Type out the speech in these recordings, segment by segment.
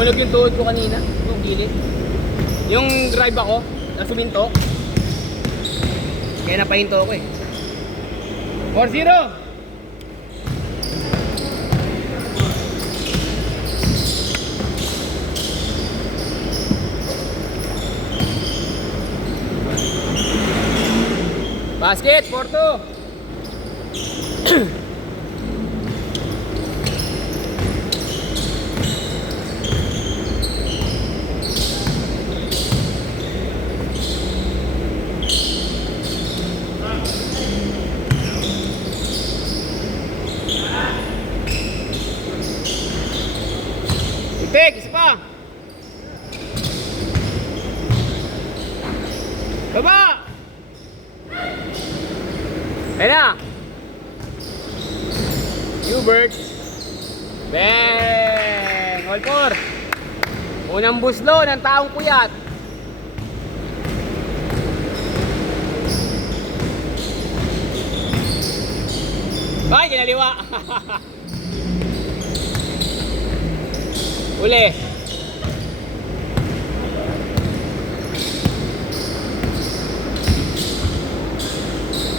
Tumunog yung tuhod ko kanina, yung gilid. Yung drive ako, nasuminto. Kaya napahinto ako eh. 4-0! Basket, 4-2. Itik, isa pa. Baba! Ayan na. Hubert. Bang! All four. Unang buslo ng taong puyat. Ay, kinaliwa. Uli.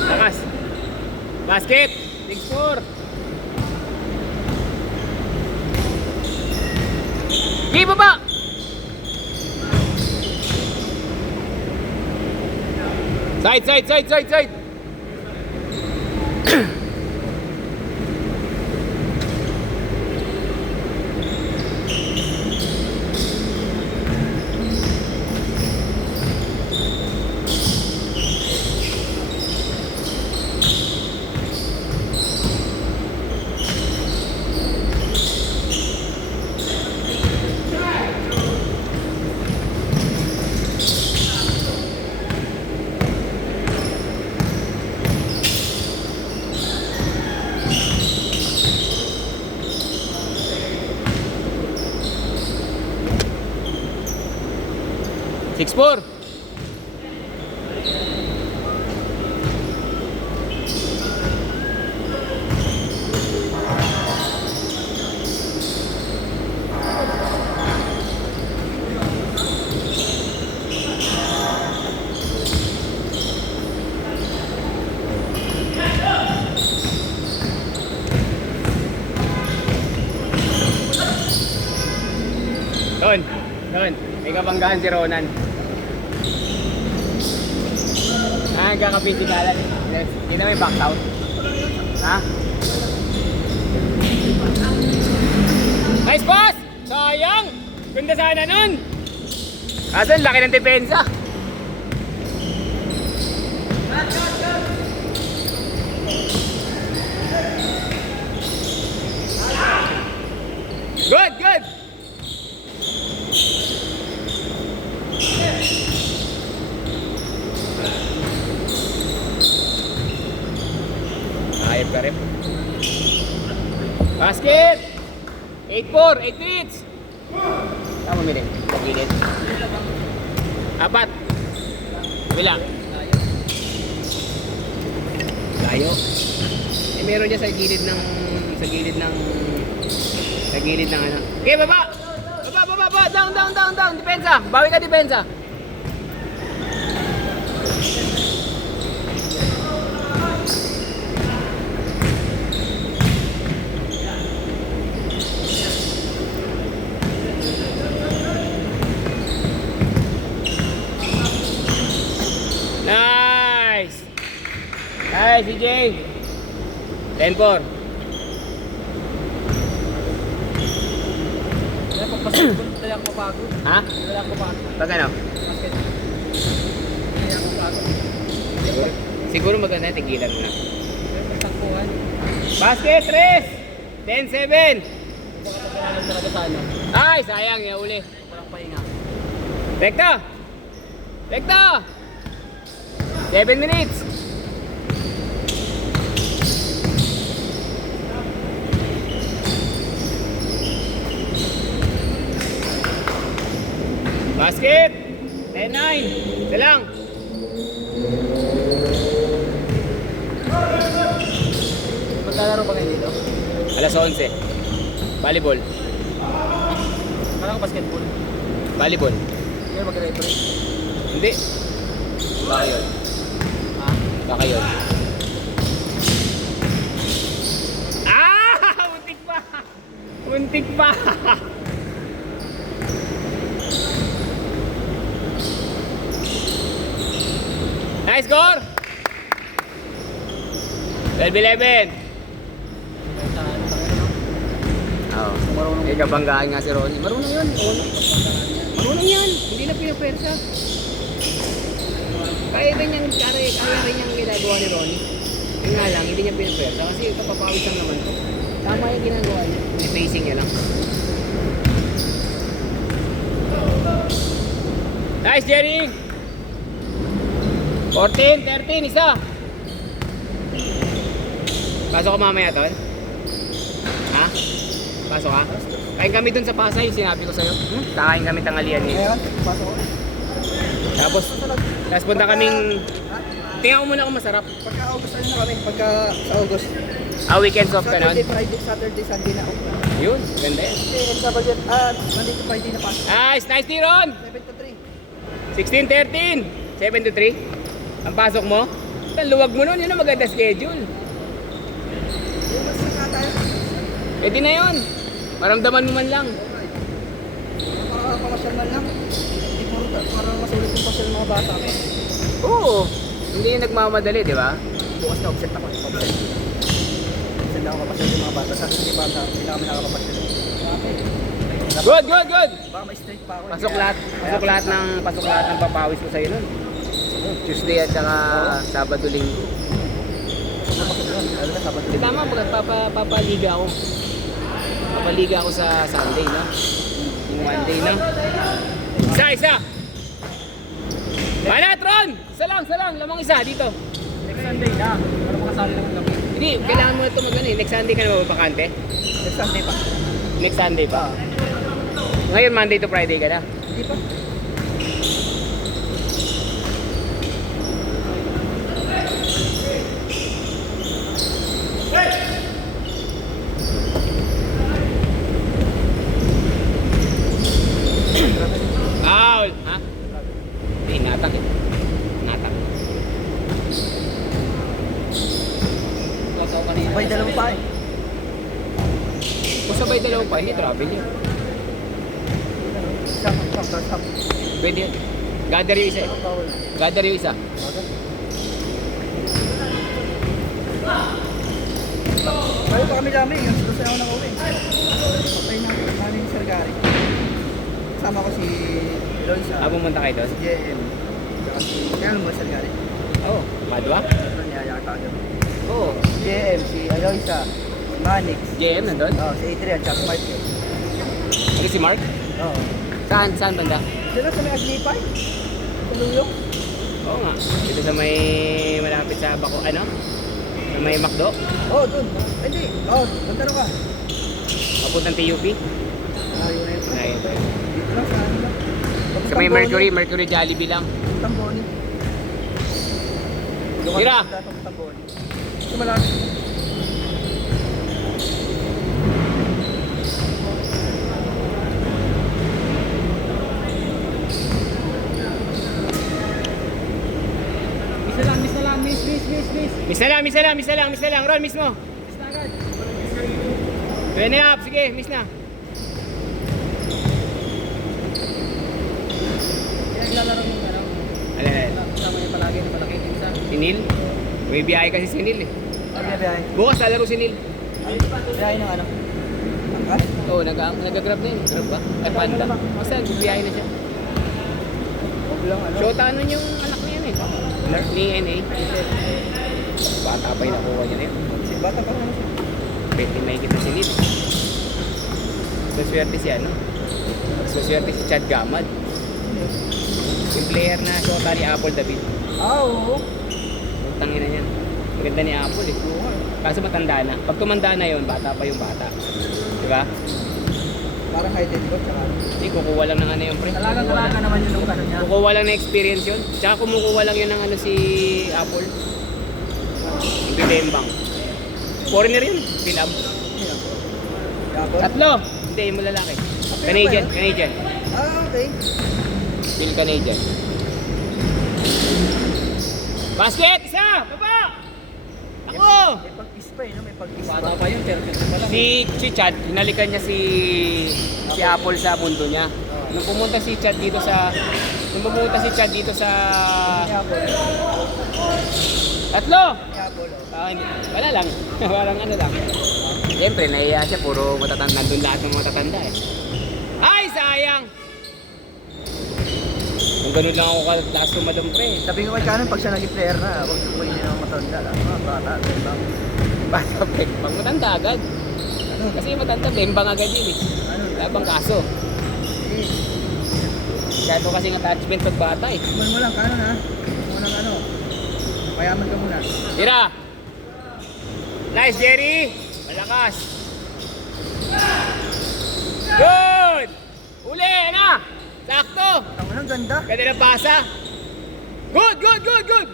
Takas. Basket. 6-4. Give baba. Side. 6-4. Doon. May kabanggahan si Ronan. Nagkakapitikalan. Hindi na may back out. Ha? Nice pass! Sayang! Ganda sana nun! Asan? Laki ng depensa. Good! Ayop ka rin. Basket! 8-4, 8 minutes. Saan mo miling? Pagilid. 4. Kabila. Layo. Eh, meron niya sa gilid ng ano. Okay, baba! Down! Depensa! Bawi ka, depensa! Nice, CJ. 10-4. Dala ko pagod. Ha? Dala ko pagod. Pag ano? Basket. Dala ko pagod. Siguro maganda, tigilan mo na. Takbuhan. Basket, 3! 10-7. Alam talaga sa ano. Ay, sayang, yung uli. Walang pahinga. Rekta! 7 minutes. Basket! 10-9. Isa lang. Maglalaro ba kayo dito? Alas 11. Volleyball. Kala ko basketball. Volleyball. Kaya mag-referee. Hindi. Baka yun. Ha? Baka yun. Ah! Muntik pa! Muntik pa! Nice score! 12-11. Oo. Marunong. Eh, kabanggaan nga si Ronnie. Marunong yun. Marunong yan. Hindi na pinapwersa. Kaya rin niyang, kaya rin niyang ginagawa ni Ronnie. Yun nga lang, hindi niya pinapwersa. Kasi kapapawis lang naman to. Tama yung ginagawa niya. I-facing niya lang. Nice, Jerry! 14, 13, isa! Pasok ko mamaya, Tol? Ha? Pasok ka? Kain kami dun sa Pasay, sinabi ko sa'yo. Kakain kami tanghalian Ngayon, eh. pasok ko. Tapos punta kaming... Tingnan ko muna kung masarap. Pagka August ano na kami? Pagka sa August. Weekends off ka nun? Saturday, Friday, Saturday, Sunday na off na. Yun, ganda yan. Kasi sa budget, Monday to Friday na pasok. Nice, nice, Tiron! 7 to 3. 16, 13, 7 to 3. Ang pasok mo? Ang luwag mo nun, yun ang maganda schedule. Yung mas saka tayo. Pwede na yun. Maramdaman mo man lang. Makakapamasyal man lang. Hindi mo parang masulit yung pasyal ng mga bata. Oo. Hindi yung nagmamadali, di ba? Bukas na offset ako. Offset. Offset na ako papasyal yung mga bata. Sa akin yung bata, hindi na kami nakapapasyal. Good, good, good. Baka may straight pa ako. Pasok lahat ng papawis ko sa'yo nun. Tuesday at saka Sabado, Linggo. Lalo na Sabado. Di tama, papaliga ako. Papaliga ako sa Sunday, no? Yung Monday, no? Isa! Banat, Ron! Isa lang, lamang isa dito. Next Sunday na. Para makasali lang ang gabi. Hindi, kailangan mo ito mag-ano eh. Next Sunday ka na mababakante? Next Sunday pa. Next Sunday pa. Ngayon, Monday to Friday ka na. Hindi pa. Foul! Ha? Hindi, natak eh. Natak. Sabay dalawa pa eh. Kung sabay dalawa pa, hindi travel yun. Stop. Pwede yan. Gather yung isa eh. Foul. Gather yung isa. Ayaw pa kami dami. Yung gusto na ako nakauwi. Patay na. Ano yung Sir Gary? Kasama ko si Eloisa. Pumunta kayo doon? Si JM. Saka si... Kaya alam mo Sir Gary? Oo. Madwa? Ito niya yata agad. Oo. Si JM, si Eloisa, si Manix. JM nandun? Si Adrian, tsaka si Mark. Ano si Mark? Oo. Saan banda? Sila sa may Aglipay. Sa Luyong. Oo nga. Dito sa may malapit sa Bako, ano? Sa may Macdo? Oo, dun. Hindi. Oo, magtanong ka. Papuntang TUP? Ayun na yun. Ayun. Dito lang sa ano lang. Sa may Mercury Jollibee lang. Tamboni. Tira! Tamboni. Ito malapit. Miss na lang. Ron, miss mo. Pwede na, sige, miss na. Kaya naglalaro yung ano. Alin. Kasama niya palagi na malaki yung isa. Si Neil? May biyahe kasi si Neil eh. Biyahe. Bukas lalaro si Neil. Biyahe ng ano? Angkas? Oo, nag-grab na yun. Grab ba? Ay, Panda. Basta, biyahe na siya. Huwag lang ano. Shota ano yung anak niya yun eh. Ni NA. Bata pa yung nakuha niya na yun. Si bata pa naman siya. Pwede may kita si Neil. Suswerte si ano. Suswerte si Chad Gamad. Yung player na shota ni Apple David. Oo. Tangin na yan. Ang ganda ni Apple eh. Kaso matanda na. Pag tumanda na yun, bata pa yung bata. Diba? Parang high end ko, tsaka. Hindi, kukuha lang ng ano yung pre. Talaga naman yun yung ano niya. Kukuha lang ng experience yun. Tsaka kumukuha lang yun ng ano si Apple. Yung Bembang. Foreigner yun. Philab. Yapon. Tatlo. Hindi, yung lalaki. Apil Canadian, ba yun? Canadian. Ah, okay. Bill Canadian. Basket! Isa! Baba! Ako! May pag-kiss pa eh, no? May pag-kiss pa. Bata pa yun, 30 pa lang. Si Chad, hinalikan niya si Apple sa mundo niya. Nung pumunta si Chad dito sa Tatlo! Apple, oh. Hindi. Wala lang. Walang ano lang. Siyempre, nahiya siya. Puro matatanda. Nandun lahat ng matatanda eh. Ay, sayang! Kung ganun lang ako kataas tumadong pre. Sabi ko kay Canon, pag siya naging player na, huwag ko hindi naman matanda lang. Mga bata, diba? Basta pag matanda agad. Ano? Kasi matanda, bembang agad yun eh. Ano? Wala bang kaso. Eh, Masyado kasing attachment pag bata eh. kuman mo lang, Canon ha? Kuman ng ano? Payaman ka muna. Tira! Nice, Jerry! Malakas! Good! Uli! Na! Sakto! Tama lang, ganda. Ganda ng pasa! Good! Good! Good! Good!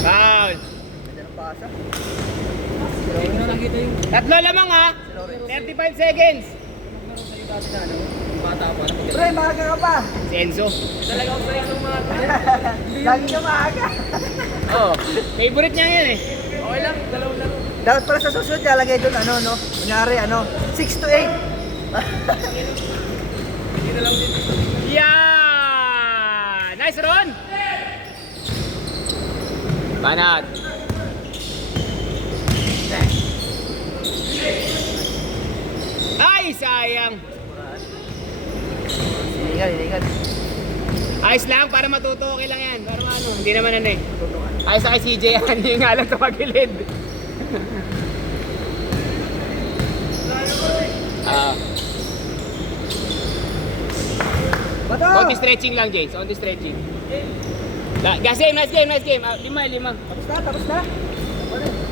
Foul! Ganda ng pasa. Hindi ko na nakita yung Tatlo lamang ha! Si Lawrence. 35 seconds! naglaro sa'yo dati na ano, yung bata pa. Pre, maaga ka pa. Si Enzo. Talaga ako sa isang mga Lagi ka maaga. Oh, favorite niya yan eh. Okay lang, dalawang laro. Dapat pala sa susunod, lalagay doon, ano, no? Kunyari, ano, 6 to 8. Hindi na lang din. Yeah! Nice run! Banat. Ay, sayang. Inigal. Ayos lang, para matuto, okay lang yan. Para ano, hindi naman ano eh. Tutukan. Ayos na kay CJ yan, yung nga lang tumagilid. Bato! Konti stretching lang, James. Konti stretching. Nice game, nice game, nice game. 5. Tapos na. Ano?